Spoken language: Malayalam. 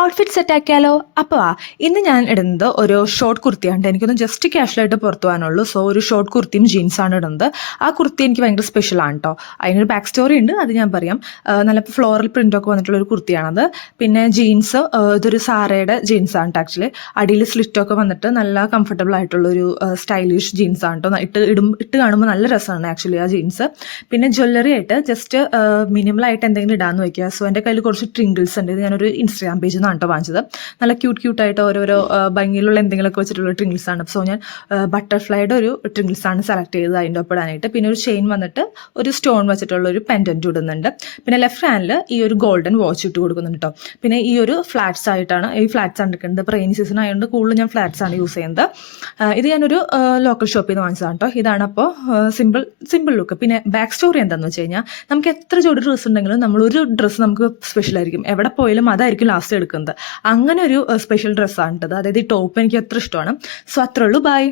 Outfit set ആക്കിയാലോ? അപ്പോൾ ഇന്ന് ഞാൻ ഇടുന്നത് ഒരു ഷോർട്ട് കുർത്തിയാണ്. എനിക്കൊന്ന് ജസ്റ്റ് ക്യാഷ്വലായിട്ട് പുറത്തു പോകാനുള്ളൂ. സോ ഒരു ഷോർട്ട് കുർത്തിയും ജീൻസാണ് ഇടുന്നത്. ആ കുർത്തി എനിക്ക് ഭയങ്കര സ്പെഷ്യലാണ് കേട്ടോ. അതിനൊരു ബാക്ക് സ്റ്റോറി ഉണ്ട്, അത് ഞാൻ പറയാം. നല്ല ഫ്ലോറൽ പ്രിൻ്റൊക്കെ വന്നിട്ടുള്ളൊരു കുർത്തിയാണത്. പിന്നെ ജീൻസ് ഇതൊരു സാറയുടെ ജീൻസാണ് കേട്ടോ. ആക്ച്വലി അടിയിൽ സ്ലിറ്റൊക്കെ വന്നിട്ട് നല്ല കംഫർട്ടബിൾ ആയിട്ടുള്ളൊരു സ്റ്റൈലിഷ് ജീൻസാണ് കേട്ടോ. ഇട്ട് കാണുമ്പോൾ നല്ല രസമാണ് ആക്ച്വലി ആ ജീൻസ്. പിന്നെ ജ്വല്ലറി ആയിട്ട് ജസ്റ്റ് മിനിമലായിട്ട് എന്തെങ്കിലും ഇടാമെന്ന് വയ്ക്കുക. സോ എൻ്റെ കയ്യിൽ കുറച്ച് ട്രിങ്കിൾസ് ഉണ്ട്. ഇത് ഞാനൊരു ഇൻസ്റ്റാഗ്രാം പേജിൽ നിന്നാണ് കേട്ടോ വാങ്ങിച്ചത്. നല്ല ക്യൂട്ടായിട്ട് ഓരോരോ ഭംഗിയിലുള്ള എന്തെങ്കിലുമൊക്കെ വെച്ചിട്ടുള്ള ട്രിങ്കിൾസ് ആണ്. സോ ഞാൻ ബട്ടർഫ്ലൈയുടെ ഒരു ട്രിങ്കിൾസ് ആണ് സെലക്ട് ചെയ്തത് അതിൻ്റെ ഒപ്പം ഇടാനായിട്ട്. പിന്നെ ഒരു ചെയിൻ വന്നിട്ട് ഒരു സ്റ്റോൺ വെച്ചിട്ടുള്ള ഒരു പെൻഡൻറ്റ് ഇടുന്നുണ്ട്. പിന്നെ ലെഫ്റ്റ് ഹാൻഡിൽ ഈ ഒരു ഗോൾഡൻ വാച്ച് ഇട്ട് കൊടുക്കുന്നുണ്ട് കേട്ടോ. പിന്നെ ഈ ഒരു ഫ്ലാറ്റ്സ് ആയിട്ടാണ് ഈ ഫ്ലാറ്റ്സ് ആണ് എടുക്കുന്നത്. ഇപ്പോൾ റെയിനി സീസൺ ആയതുകൊണ്ട് കൂടുതൽ ഞാൻ ഫ്ലാറ്റ്സ് ആണ് യൂസ് ചെയ്യുന്നത്. ഇത് ഞാനൊരു ലോക്കൽ ഷോപ്പിൽ നിന്ന് വാങ്ങിച്ചതാണ് കേട്ടോ. ഇതാണ് അപ്പോൾ സിമ്പിൾ ലുക്ക്. പിന്നെ ബാക്ക് സ്റ്റോറി എന്താണെന്ന് വെച്ച് കഴിഞ്ഞാൽ നമുക്ക് എത്ര ജോഡി ഡ്രസ്സ് ഉണ്ടെങ്കിലും നമ്മളൊരു ഡ്രസ്സ് നമുക്ക് സ്പെഷ്യൽ ആയിരിക്കും. എവിടെ പോയാലും അതായിരിക്കും ലാസ്റ്റ് എടുക്കുന്നത്. അങ്ങനെ ഒരു സ്പെഷ്യൽ ഡ്രസ്സാണ് കേട്ടത്. അതായത് ഈ ടോപ്പ് എനിക്ക് അത്ര ഇഷ്ടമാണ്. സോ അത്രേ ഉള്ളൂ. ബൈ.